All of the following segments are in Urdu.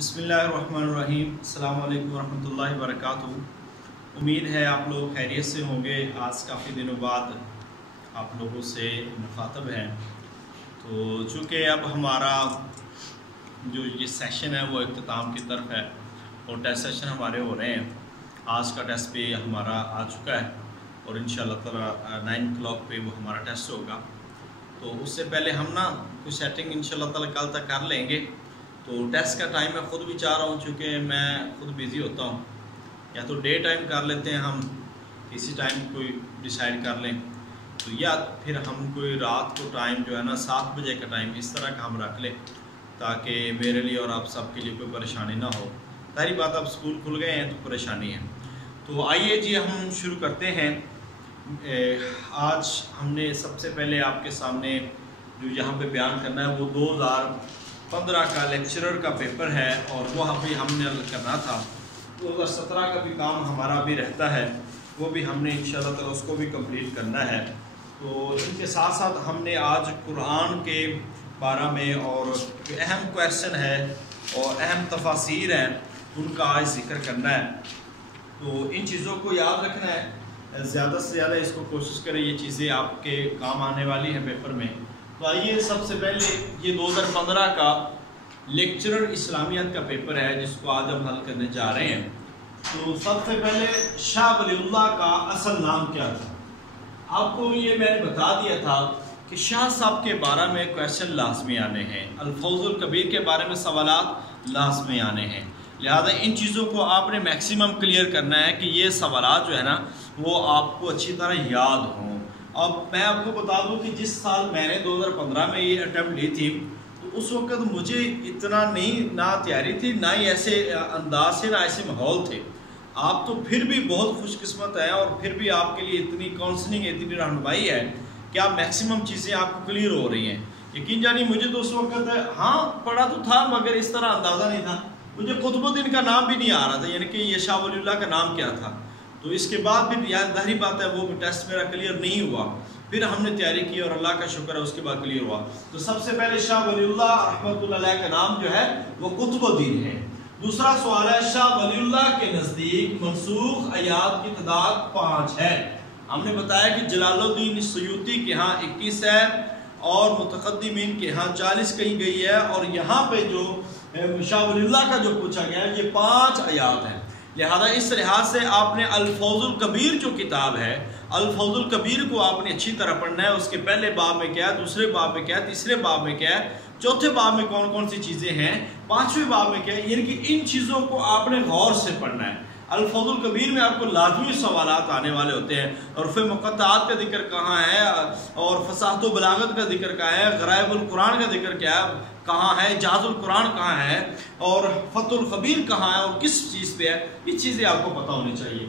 بسم اللہ الرحمن الرحیم۔ السلام علیکم ورحمۃ اللہ وبرکاتہ۔ امید ہے آپ لوگ خیریت سے ہوں گے۔ آج کافی دنوں بعد آپ لوگوں سے مخاطب ہیں، تو چونکہ اب ہمارا جو یہ سیشن ہے وہ اختتام کی طرف ہے اور ٹیسٹ سیشن ہمارے ہو رہے ہیں۔ آج کا ٹیسٹ بھی ہمارا آ چکا ہے اور انشاءاللہ تعالیٰ 9 o'clock پہ وہ ہمارا ٹیسٹ ہوگا۔ تو اس سے پہلے ہم کچھ سیٹنگ انشاءاللہ تعالیٰ کل تک کر لیں گے۔ تو ٹیسٹ کا ٹائم میں خود بھی چاہ رہا ہوں، چونکہ میں خود بیزی ہوتا ہوں، یا تو ڈے ٹائم کر لیتے ہیں ہم، کسی ٹائم کوئی ڈیسائیڈ کر لیں تو، یا پھر ہم کوئی رات کو ٹائم جو ہے نا 7 بجے کا ٹائم اس طرح کا ہم رکھ لیں تاکہ میرے لیے اور آپ سب کے لیے کوئی پریشانی نہ ہو۔ ظاہری بات اب اسکول کھل گئے ہیں تو پریشانی ہے۔ تو آئیے جی ہم شروع کرتے ہیں۔ آج ہم نے سب سے پہلے آپ کے سامنے جو یہاں پہ بیان کرنا ہے وہ 2015 کا لیکچرر کا پیپر ہے، اور وہ ابھی ہم نے کرنا تھا۔ 2017 کا بھی کام ہمارا بھی رہتا ہے، وہ بھی ہم نے انشاءاللہ تعالیٰ اس کو بھی کمپلیٹ کرنا ہے۔ تو ان کے ساتھ ساتھ ہم نے آج قرآن کے بارے میں اور جو اہم کویسچن ہے اور اہم تفاسیر ہیں ان کا آج ذکر کرنا ہے۔ تو ان چیزوں کو یاد رکھنا ہے، زیادہ سے زیادہ اس کو کوشش کریں، یہ چیزیں آپ کے کام آنے والی ہیں پیپر میں۔ تو آئیے سب سے پہلے یہ 2015 کا لیکچرر اسلامیات کا پیپر ہے جس کو آج ہم حل کرنے جا رہے ہیں۔ تو سب سے پہلے شاہ ولی اللہ کا اصل نام کیا تھا؟ آپ کو یہ میں نے بتا دیا تھا کہ شاہ صاحب کے بارے میں کویسچن لازمی آنے ہیں، الفوز الکبیر کے بارے میں سوالات لازمی آنے ہیں، لہذا ان چیزوں کو آپ نے میکسیمم کلیئر کرنا ہے کہ یہ سوالات جو ہے نا وہ آپ کو اچھی طرح یاد ہوں۔ اب میں آپ کو بتا دوں کہ جس سال میں نے 2015 میں یہ اٹیمپٹ لی تھی تو اس وقت مجھے اتنا نہ تیاری تھی، نہ ہی ایسے انداز سے، نہ ایسے ماحول تھے۔ آپ تو پھر بھی بہت خوش قسمت ہیں، اور پھر بھی آپ کے لیے اتنی کاؤنسلنگ، اتنی رہنمائی ہے کہ آپ میکسیمم چیزیں آپ کو کلیئر ہو رہی ہیں۔ یقین جانی مجھے تو اس وقت پڑھا تو تھا مگر اس طرح اندازہ نہیں تھا، مجھے قطب الدین کا نام بھی نہیں آ رہا تھا، یعنی کہ یہ شاہ ولی اللہ کا نام کیا تھا۔ تو اس کے بعد بھی ظاہری بات ہے وہ ٹیسٹ میرا کلیئر نہیں ہوا، پھر ہم نے تیاری کی اور اللہ کا شکر ہے اس کے بعد کلیئر ہوا۔ تو سب سے پہلے شاہ ولی اللہ رحمۃ اللہ علیہ کا نام جو ہے وہ قطب الدین ہے۔ دوسرا سوال ہے شاہ ولی اللہ کے نزدیک منسوخ آیات کی تعداد 5 ہے۔ ہم نے بتایا کہ جلال الدین سیوطی کے ہاں 21 ہے اور متقدمین کے ہاں 40 کہیں گئی ہے، اور یہاں پہ جو شاہ ولی اللہ کا جو پوچھا گیا ہے یہ 5 آیات ہیں۔ لہذا اس لحاظ سے آپ نے الفوز الکبیر جو کتاب ہے، الفوز الکبیر کو آپ نے اچھی طرح پڑھنا ہے۔ اس کے پہلے باب میں کیا ہے، دوسرے باب میں کیا ہے، تیسرے باب میں کیا ہے، چوتھے باب میں کون کون سی چیزیں ہیں، 5ویں باب میں کیا ہے، یعنی کہ ان چیزوں کو آپ نے غور سے پڑھنا ہے۔ الفوز الکبیر میں آپ کو لازمی سوالات آنے والے ہوتے ہیں، اور پھر مقطعات کا ذکر کہاں ہے، اور فصاحت و بلاغت کا ذکر کہاں ہے، غرائب القرآن کا ذکر کیا ہے، کہاں ہے، اعجاز القرآن کہاں ہے، اور فتح الخبیر کہاں ہے، اور کس چیز پہ ہے، یہ چیزیں آپ کو پتہ ہونی چاہیے۔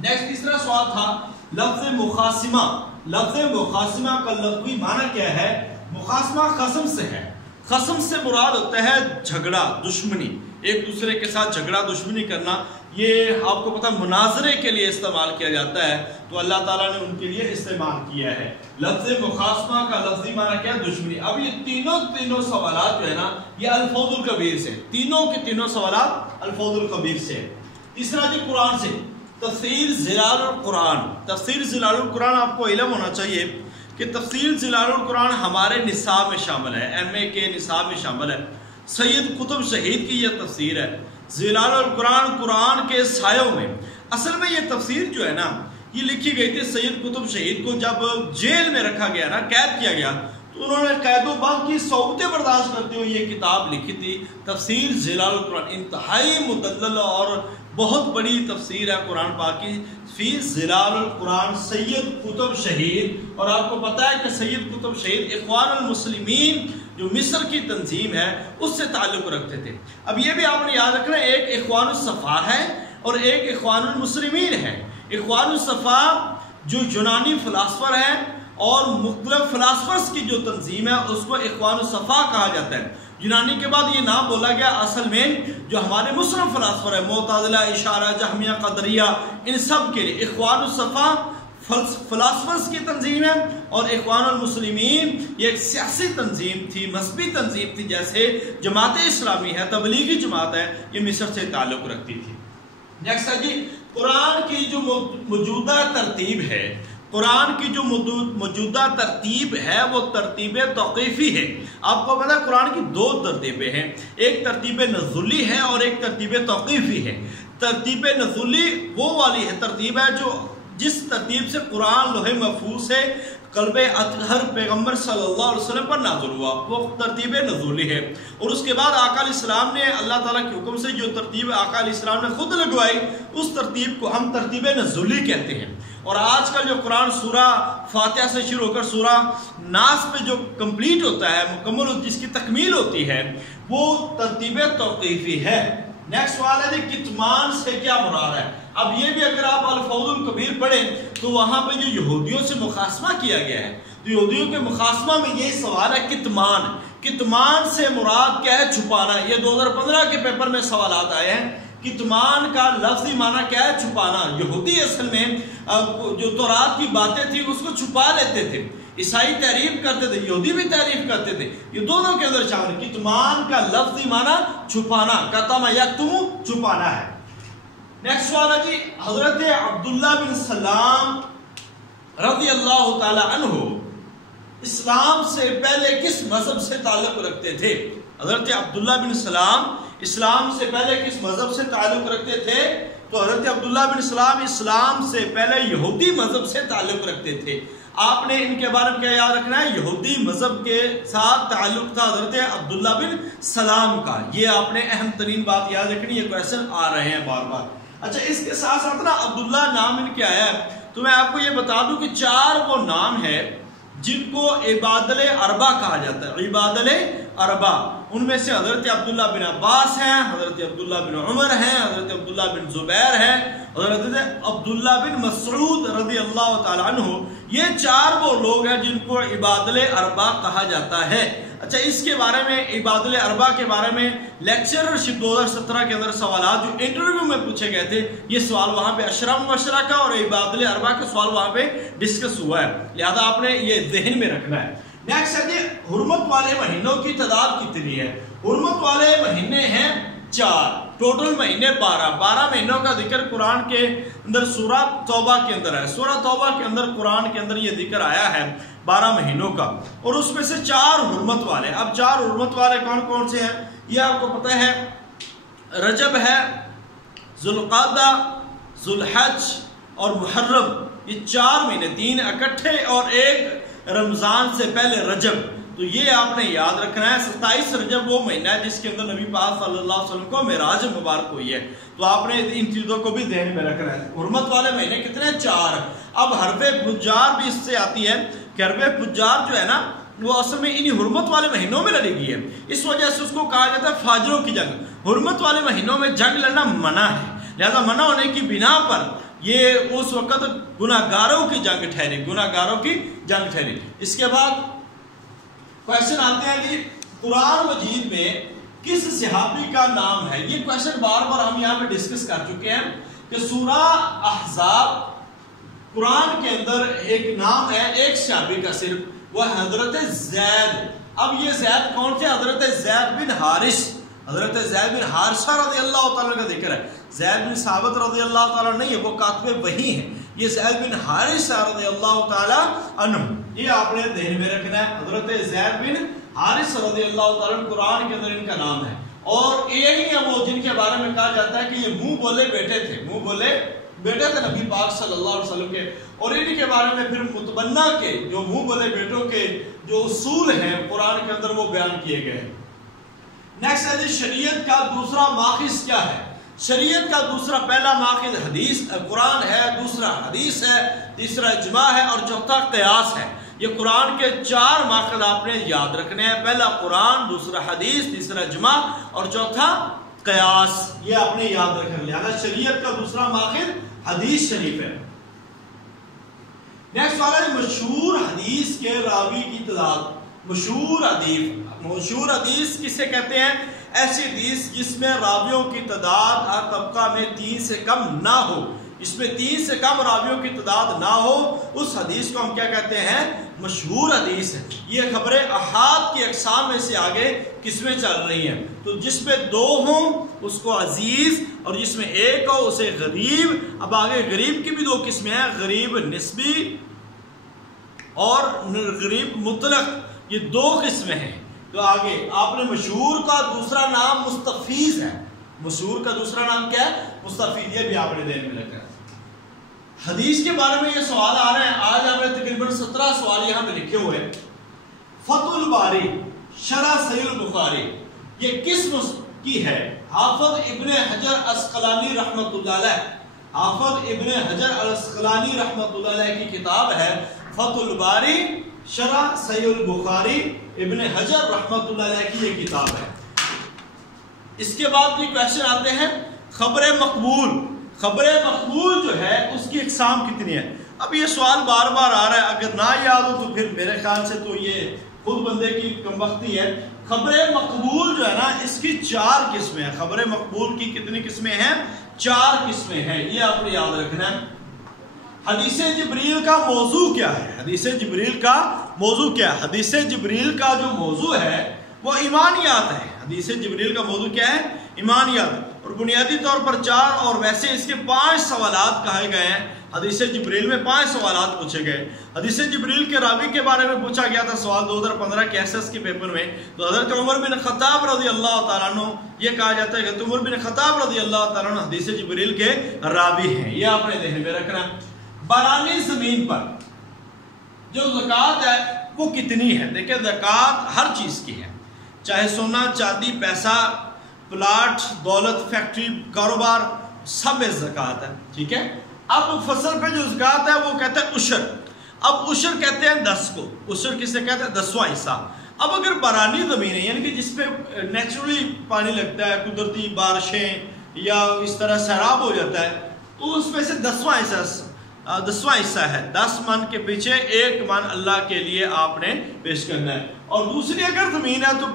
نیکسٹ تیسرا سوال تھا لفظ مخاصمہ۔ لفظ مخاصمہ کا لفظی معنی کیا ہے؟ مخاصمہ خصم سے ہے، خصم سے مراد ہوتا ہے جھگڑا، دشمنی، ایک دوسرے کے ساتھ جھگڑا دشمنی کرنا۔ یہ آپ کو پتہ مناظرے کے لیے استعمال کیا جاتا ہے، تو اللہ تعالیٰ نے ان کے لیے استعمال کیا ہے۔ لفظ مخاصمہ کا لفظی معنی کیا؟ دشمنی۔ اب یہ تینوں سوالات جو ہے نا یہ الفوز الکبیر سے، تینوں کے تینوں سوالات الفوز الکبیر سے۔ تیسرا جی قرآن سے، تفسیر ظلال القرآن۔ تفسیر ظلال القرآن آپ کو علم ہونا چاہیے کہ تفسیر ظلال القرآن ہمارے نصاب میں شامل ہے، MA کے نصاب میں شامل ہے۔ سید قطب شہید کی یہ تفسیر ہے، ظلال القرآن، قرآن کے سایوں میں۔ اصل میں یہ تفسیر جو ہے نا یہ لکھی گئی تھی سید قطب شہید کو جب جیل میں رکھا گیا نا، قید کیا گیا، تو انہوں نے قید و بند کی صعوبتیں برداشت کرتے ہوئے یہ کتاب لکھی تھی، تفسیر ظلال القرآن۔ انتہائی مدلل اور بہت بڑی تفسیر ہے قرآن پاک کی، فی ظلال القرآن، سید قطب شہید۔ اور آپ کو پتہ ہے کہ سید قطب شہید اخوان المسلمین جو مصر کی تنظیم ہے اس سے تعلق رکھتے تھے۔ اب یہ بھی آپ نے یاد رکھنا ہے، ایک اخوان الصفا ہے اور ایک اخوان المسلمین ہے۔ اخوان الصفا جو یونانی فلاسفر ہے اور مختلف فلاسفرز کی جو تنظیم ہے اس کو اخوان الصفا کہا جاتا ہے۔ یونانی کے بعد یہ نام بولا گیا اصل میں جو ہمارے مسلم فلاسفر ہیں، معتزلہ، اشاعرہ، جہمیہ، قدریہ، ان سب کے لیے اخوان الصفا فلاسفرز کی تنظیم ہے، اور اخوان المسلمین یہ ایک سیاسی تنظیم تھی، مذہبی تنظیم تھی، جیسے جماعت اسلامی ہے، تبلیغی جماعت ہے، یہ مصر سے تعلق رکھتی تھی۔ نیکسٹ ہے جی، قرآن کی جو موجودہ ترتیب ہے، قرآن کی جو موجودہ ترتیب ہے وہ ترتیب توقیفی ہے۔ آپ کو پتا ہے قرآن کی دو ترتیبیں ہیں، ایک ترتیب نزولی ہے اور ایک ترتیب توقیفی ہے۔ ترتیب نزولی وہ والی ہے ترتیب ہے جو جس ترتیب سے قرآن لوح محفوظ سے قلب اطہر پیغمبر صلی اللہ علیہ وسلم پر نازل ہوا، وہ ترتیب نزولی ہے۔ اور اس کے بعد آقا علیہ السلام نے اللہ تعالیٰ کے حکم سے جو ترتیب آقا علیہ السلام نے خود لگوائی، اس ترتیب کو ہم ترتیب نزولی کہتے ہیں۔ اور آج کل جو قرآن سورہ فاتحہ سے شروع ہو کر سورہ ناس پہ جو کمپلیٹ ہوتا ہے، مکمل جس کی تکمیل ہوتی ہے، وہ ترتیب توقیفی ہے۔ نیکسٹ سوال ہے جی، کتمان سے کیا مراد ہے؟ اب یہ بھی اگر آپ الفوظ الکبیر پڑھیں تو وہاں پہ جو یہودیوں سے مخاصمہ کیا گیا ہے، تو یہودیوں کے مخاصمہ میں یہ سوال ہے کتمان، کتمان سے مراد کیا ہے؟ چھپانا۔ یہ 2015 کے پیپر میں سوالات آئے ہیں، کتمان کا لفظی معنی کیا ہے؟ چھپانا۔ یہودی اصل میں جو تورات کی باتیں تھی اس کو چھپا لیتے تھے، عیسائی تعریف کرتے تھے، یہودی بھی تعریف کرتے تھے، یہ دونوں کے اندر شامل۔ کتمان کا لفظی معنی چھپانا، کتم یکتم چھپانا ہے۔ نیکسٹ سوال ہے جی، حضرت عبداللہ بن سلام رضی اللہ تعالی عنہ اسلام سے پہلے کس مذہب سے تعلق رکھتے تھے؟ حضرت عبداللہ بن سلام اسلام سے پہلے کس مذہب سے تعلق رکھتے تھے؟ تو حضرت عبداللہ بن سلام اسلام سے پہلے یہودی مذہب سے تعلق رکھتے تھے۔ آپ نے ان کے بارے میں کیا یاد رکھنا ہے؟ یہودی مذہب کے ساتھ تعلق تھا حضرت عبداللہ بن سلام کا، یہ آپ نے اہم ترین بات یاد رکھنی، یہ کویشچن آ رہے ہیں بار بار۔ اچھا، اس کے ساتھ ساتھ نا عبداللہ نام ان کے آیا ہے، تو میں آپ کو یہ بتا دوں کہ 4 وہ نام ہے جن کو عباد الاربع کہا جاتا ہے، عباد الاربع۔ ان میں سے حضرت عبداللہ بن عباس ہیں، حضرت عبداللہ بن عمر ہیں، حضرت عبداللہ بن زبیر ہیں، حضرت عبداللہ بن مسعود رضی اللہ تعالی عنہ۔ یہ 4 وہ لوگ ہیں جن کو عباد الاربع کہا جاتا ہے۔ اچھا، اس کے بارے میں عباد الاربع کے بارے میں لیکچرشپ 2017 کے اندر سوالات جو انٹرویو میں پوچھے گئے تھے، یہ سوال وہاں پہ اشرا مبشرہ کا اور عباد الاربع کا سوال وہاں پہ ڈسکس ہوا ہے، لہذا آپ نے یہ ذہن میں رکھنا ہے۔ نیکسٹ ہے جی، حرمت والے مہینوں کی تعداد کتنی ہے؟ حرمت والے مہینے ہیں 4، ٹوٹل مہینے 12 مہینوں کا ذکر قرآن کے اندر سورہ توبہ کے اندر ہے۔ سورہ توبہ کے اندر قرآن کے اندر یہ ذکر آیا ہے 12 مہینوں کا، اور اس میں سے 4 حرمت والے۔ اب 4 حرمت والے کون کون سے ہیں یہ آپ کو پتہ ہے، رجب ہے، ذوالقعدہ، ذوالحج اور محرم، یہ 4 مہینے، 3 اکٹھے اور 1 رمضان سے پہلے رجب، تو یہ آپ نے یاد رکھنا ہے۔ 27 رجب وہ مہینہ ہے جس کے اندر نبی پاک صلی اللہ علیہ وسلم کو معراج مبارک ہوئی ہے، تو آپ نے ان چیزوں کو بھی ذہن میں رکھنا ہے۔ حرمت والے مہینے کتنے ہیں؟ 4۔ اب حرف فجار بھی اس سے آتی ہے کہ حرف فجار جو ہے نا وہ اصل میں انہی حرمت والے مہینوں میں لڑی گئی ہے، اس وجہ سے اس کو کہا جاتا ہے فاجروں کی جنگ۔ حرمت والے مہینوں میں جنگ لڑنا منع ہے، لہذا منع ہونے کی بنا پر یہ اس وقت گناہگاروں کی جنگ ٹھہری، گناہگاروں کی جنگ ٹھہری۔ اس کے بعد کویشچن آتے ہیں کہ قرآن مجید میں کس صحابی کا نام ہے؟ یہ کویشچن بار بار ہم یہاں پہ ڈسکس کر چکے ہیں کہ سورہ احزاب قرآن کے اندر ایک نام ہے ایک صحابی کا صرف، وہ حضرت زید۔ اب یہ زید کون تھے؟ حضرت زید بن حارث، حضرت زید بن حارثہ رضی اللہ تعالیٰ کا ذکر ہے، زید بن ثابت رضی اللہ تعالیٰ نہیں ہے، وہ کاتب وحی ہیں، یہ زید بن حارثہ رضی اللہ تعالیٰ عنہ، یہ آپ نے ذہن میں رکھنا ہے۔ حضرت زید بن حارث رضی اللہ تعالیٰ قرآن کے اندر ان کا نام ہے، اور یہی ہے وہ جن کے بارے میں کہا جاتا ہے کہ یہ منہ بولے بیٹے تھے، منہ بولے بیٹے تھے نبی پاک صلی اللہ علیہ وسلم کے، اور ان کے بارے میں پھر متبنہ کے جو منہ بولے بیٹوں کے جو اصول ہیں قرآن کے اندر وہ بیان کیے گئے۔ نیکسٹ ہے جی، شریعت کا دوسرا ماخذ کیا ہے؟ شریعت کا دوسرا، پہلا ماخذ حدیث قرآن ہے، دوسرا حدیث ہے، تیسرا اجماع ہے، اور چوتھا قیاس ہے۔ یہ قرآن کے 4 ماخذ آپ نے یاد رکھنے ہیں، پہلا قرآن، دوسرا حدیث، تیسرا اجماع اور چوتھا قیاس، یہ آپ نے یاد رکھنا۔ لہذا شریعت کا دوسرا ماخذ حدیث شریف ہے۔ نیکسٹ والا ہے مشہور حدیث کے راوی کی تعداد۔ مشہور حدیث کسے کہتے ہیں؟ ایسی حدیث جس میں راویوں کی تعداد ہر طبقہ میں 3 سے کم نہ ہو، اس میں 3 سے کم راویوں کی تعداد نہ ہو، اس حدیث کو ہم کیا کہتے ہیں؟ مشہور حدیث ہے۔ یہ خبر احاد کی اقسام میں سے آگے قسمیں چل رہی ہیں، تو جس میں 2 ہوں اس کو عزیز، اور جس میں 1 ہو اسے غریب۔ اب آگے غریب کی بھی 2 قسمیں ہیں، غریب نسبی اور غریب مطلق، یہ 2 قسمیں ہیں۔ تو آگے آپ نے مشہور کا دوسرا نام مستفیض ہے، مشہور کا دوسرا نام کیا ہے؟ مستفیض، یہ بھی آپ نے ذہن میں رکھا ہے۔ حدیث کے بارے میں یہ سوال آ رہے ہیں، آج ہم نے تقریباً 17 سوال یہاں پہ لکھے ہوئے ہیں۔ فتح الباری شرح صحیح البخاری یہ کس کی ہے؟ حافظ ابن حجر عسقلانی رحمۃ اللہ علیہ، حافظ ابن حجر عسقلانی رحمۃ اللہ علیہ کی کتاب ہے فتح الباری شرح صحیح البخاری، ابن حجر رحمۃ اللہ علیہ کی یہ کتاب ہے۔ اس کے بعد یہ کویشچن آتے ہیں، خبر مقبول، خبر مقبول جو ہے اس کی اقسام کتنی ہے؟ اب یہ سوال بار بار آ رہا ہے، اگر نہ یاد ہو تو پھر میرے خیال سے تو یہ خود بندے کی کم بختی ہے۔ خبر مقبول جو ہے نا، اس کی 4 قسمیں ہیں۔ خبر مقبول کی کتنی قسمیں ہیں؟ 4 قسمیں ہیں، یہ آپ نے یاد رکھنا ہے۔ حدیث جبریل کا موضوع کیا ہے؟ حدیث جبریل کا موضوع کیا ہے؟ حدیث جبریل کا جو موضوع ہے وہ ایمانیات ہے۔ حدیث جبریل کا موضوع کیا ہے؟ ایمانیات، اور بنیادی طور پر 4 اور ویسے اس کے 5 سوالات کہے گئے ہیں۔ حدیث جبریل میں 5 سوالات پوچھے گئے۔ حدیث جبریل کے راوی کے بارے میں پوچھا گیا تھا سوال 2015 کے ایس ایس کے پیپر میں، تو حضرت عمر بن خطاب رضی اللہ تعالیٰ عنہ، یہ کہا جاتا ہے کہ عمر بن خطاب رضی اللہ تعالیٰ عنہ حدیث جبریل کے راوی ہیں، یہ آپ نے ذہن میں رکھنا۔ بارانی زمین پر جو زکوٰۃ ہے وہ کتنی ہے؟ دیکھیں زکوٰۃ ہر چیز کی ہے، چاہے سونا چاندی پیسہ پلاٹ دولت فیکٹری کاروبار سب میں زکوٰۃ ہے، ٹھیک ہے۔ اب فصل پہ جو زکوٰۃ ہے وہ کہتے ہیں عشر، اب عشر کہتے ہیں 10 کو، عشر کسے کہتے ہیں؟ 10واں حصہ۔ اب اگر بارانی زمین ہے یعنی کہ جس پہ نیچرلی پانی لگتا ہے، قدرتی بارشیں یا اس طرح سیلاب ہو جاتا ہے، تو اس میں سے 10واں حصہ ہے، 10 من کے پیچھے 1 من اللہ کے لیے آپ نے پیش کرنا ہے۔ اور دوسری اگر زمین ہے تو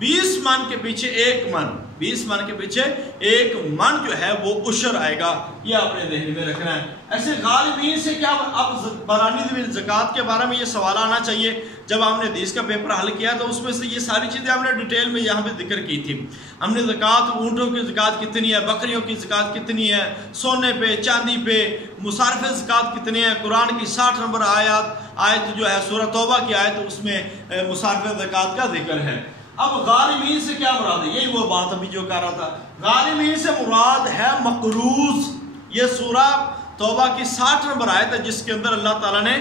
20 من کے پیچھے 1 من، 20 من کے پیچھے 1 من جو ہے وہ عشر آئے گا، یہ آپ نے ذہن میں رکھنا ہے۔ ایسے غالبین سے کیا، اب بارانی زمین زکوٰۃ کے بارے میں یہ سوال آنا چاہیے، جب ہم نے حدیث کا پیپر حل کیا تو اس میں سے یہ ساری چیزیں ہم نے ڈیٹیل میں یہاں پہ ذکر کی تھی۔ ہم نے زکوٰۃ، اونٹوں کی زکوٰۃ کتنی ہے، بکریوں کی زکوٰۃ کتنی ہے، سونے پہ چاندی پہ، مصارف زکوٰۃ کتنے ہیں، قرآن کی 60 نمبر آیت جو ہے سورہ توبہ کی آیت، اس میں مصارف زکوٰۃ کا ذکر ہے۔ اب غارمین سے کیا مراد ہے؟ یہی وہ بات ابھی جو کہہ رہا تھا، غارمین سے مراد ہے مقروض۔ یہ سورہ توبہ کی 60 نمبر آیت ہے جس کے اندر اللہ تعالیٰ نے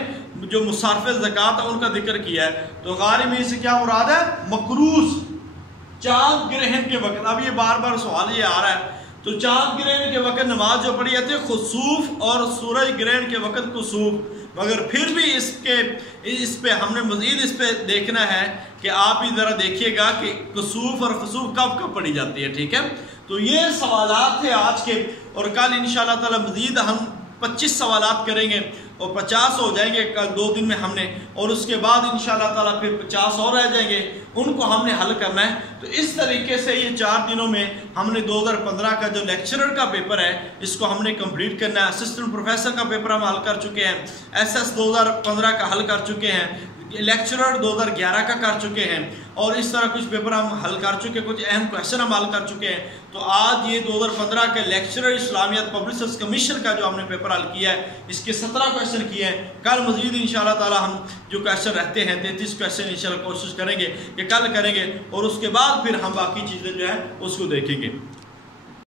جو مصارف زکوٰۃ ہے ان کا ذکر کیا ہے۔ تو غارمین سے کیا مراد ہے؟ مقروض۔ چاند گرہن کے وقت، اب یہ بار بار سوال یہ آ رہا ہے، تو چاند گرہن کے وقت نماز جو پڑھی جاتی ہے خسوف، اور سورج گرہن کے وقت کسوف، مگر پھر بھی اس پہ ہم نے مزید اس پہ دیکھنا ہے کہ آپ بھی ذرا دیکھیے گا کہ کسوف اور خسوف کب کب پڑھی جاتی ہے، ٹھیک ہے۔ تو یہ سوالات تھے آج کے، اور کل انشاءاللہ تعالی مزید ہم 25 سوالات کریں گے اور 50 ہو جائیں گے کل 2 دن میں ہم نے، اور اس کے بعد انشاءاللہ تعالی پھر 50 اور رہ جائیں گے، ان کو ہم نے حل کرنا ہے۔ تو اس طریقے سے یہ 4 دنوں میں ہم نے 2015 کا جو لیکچرر کا پیپر ہے اس کو ہم نے کمپلیٹ کرنا ہے۔ اسسٹنٹ پروفیسر کا پیپر ہم حل کر چکے ہیں، ایس ایس 2015 کا حل کر چکے ہیں، لیکچرر 2011 کا کر چکے ہیں، اور اس طرح کچھ پیپر ہم حل کر چکے، کچھ اہم کویشچن ہم حل کر چکے ہیں۔ تو آج یہ 2015 کے لیکچرر اسلامیات پبلشرز کمیشن کا جو ہم نے پیپر حل کیا ہے، اس کے 17 کویشچن کیے ہیں۔ کل مزید انشاءاللہ تعالی ہم جو کویشچن رہتے ہیں 33 کویشچن انشاءاللہ کوشش کریں گے کہ کل کریں گے، اور اس کے بعد پھر ہم باقی چیزیں جو ہے اس کو دیکھیں گے۔